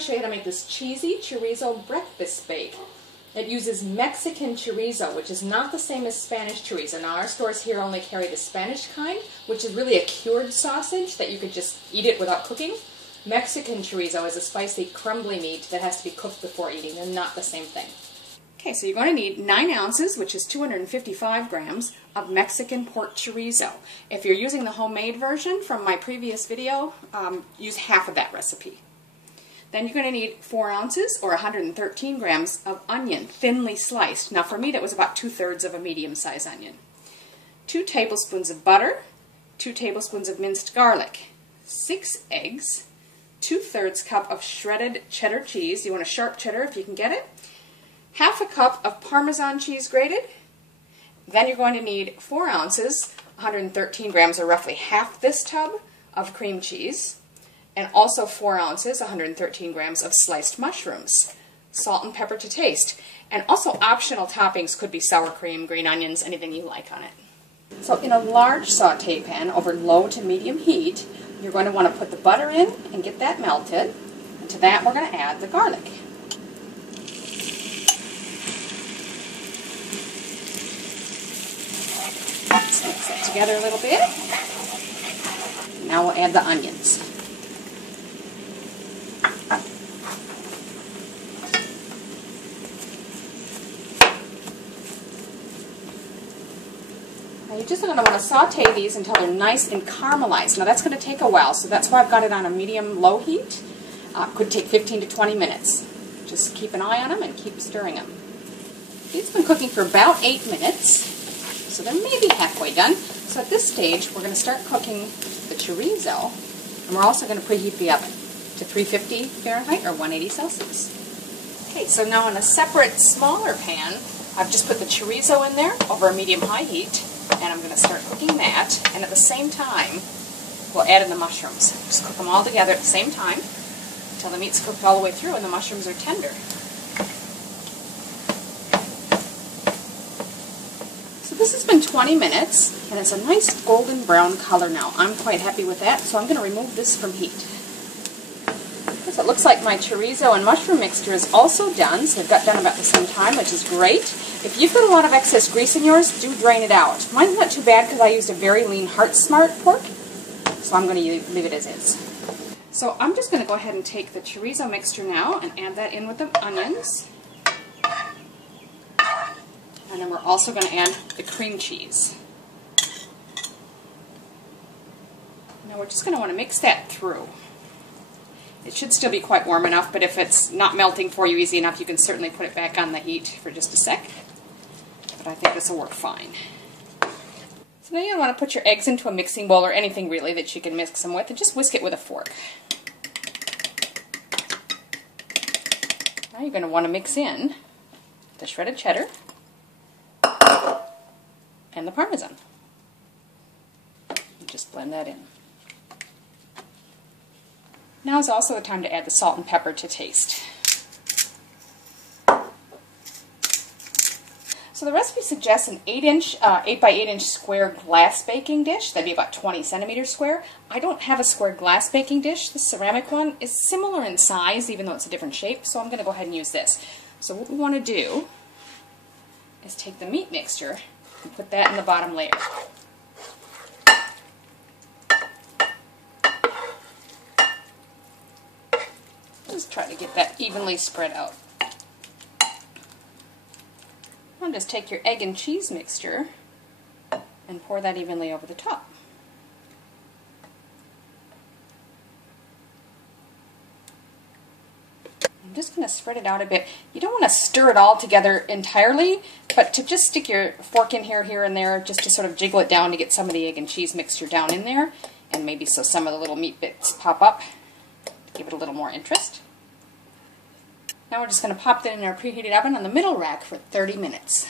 to show you how to make this cheesy chorizo breakfast bake. It uses Mexican chorizo, which is not the same as Spanish chorizo. Now, our stores here only carry the Spanish kind, which is really a cured sausage that you could just eat it without cooking. Mexican chorizo is a spicy, crumbly meat that has to be cooked before eating. They're not the same thing. Okay, so you're going to need 9 ounces, which is 255 grams, of Mexican pork chorizo. If you're using the homemade version from my previous video, use half of that recipe. Then you're going to need 4 ounces, or 113 grams, of onion, thinly sliced. Now for me that was about 2/3 of a medium-sized onion. 2 tablespoons of butter, 2 tablespoons of minced garlic, 6 eggs, 2/3 cup of shredded cheddar cheese. You want a sharp cheddar if you can get it. Half a cup of Parmesan cheese grated. Then you're going to need 4 ounces, 113 grams, or roughly half this tub, of cream cheese. And also 4 ounces, 113 grams, of sliced mushrooms. Salt and pepper to taste. And also optional toppings could be sour cream, green onions, anything you like on it. So in a large sauté pan over low to medium heat, you're going to want to put the butter in and get that melted. And to that we're going to add the garlic. Let's mix that together a little bit. Now we'll add the onions. Now you're just going to want to saute these until they're nice and caramelized. Now that's going to take a while, so that's why I've got it on a medium-low heat. Could take 15 to 20 minutes. Just keep an eye on them and keep stirring them. These have been cooking for about 8 minutes. So they're maybe halfway done. So at this stage, we're going to start cooking the chorizo, and we're also going to preheat the oven to 350 Fahrenheit or 180 Celsius. Okay, so now in a separate, smaller pan, I've just put the chorizo in there over a medium-high heat, and I'm going to start cooking that, and at the same time, we'll add in the mushrooms. Just cook them all together at the same time until the meat's cooked all the way through and the mushrooms are tender. This has been 20 minutes, and it's a nice golden brown color now. I'm quite happy with that, so I'm going to remove this from heat. So it looks like my chorizo and mushroom mixture is also done, so they've got done about the same time, which is great. If you've got a lot of excess grease in yours, do drain it out. Mine's not too bad because I used a very lean Heart Smart pork, so I'm going to leave it as is. So I'm just going to go ahead and take the chorizo mixture now and add that in with the onions. And then we're also going to add the cream cheese. Now we're just going to want to mix that through. It should still be quite warm enough, but if it's not melting for you easy enough, you can certainly put it back on the heat for just a sec. But I think this will work fine. So now you want to put your eggs into a mixing bowl or anything really that you can mix them with, and just whisk it with a fork. Now you're going to want to mix in the shredded cheddar and the Parmesan. And just blend that in. Now is also the time to add the salt and pepper to taste. So the recipe suggests an 8 by 8 inch square glass baking dish. That'd be about 20 centimeters square. I don't have a square glass baking dish. The ceramic one is similar in size, even though it's a different shape, so I'm going to go ahead and use this. So what we want to do is take the meat mixture and put that in the bottom layer. Just try to get that evenly spread out. And just take your egg and cheese mixture and pour that evenly over the top. I'm just going to spread it out a bit. You don't want to stir it all together entirely, but to just stick your fork in here, and there, just to sort of jiggle it down to get some of the egg and cheese mixture down in there, and maybe so some of the little meat bits pop up to give it a little more interest. Now we're just going to pop that in our preheated oven on the middle rack for 30 minutes.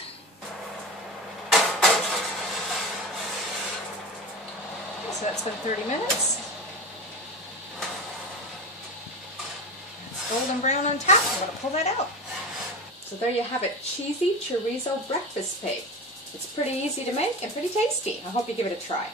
So that's been 30 minutes. Golden brown on top. I'm going to pull that out. So there you have it, cheesy chorizo breakfast bake. It's pretty easy to make and pretty tasty. I hope you give it a try.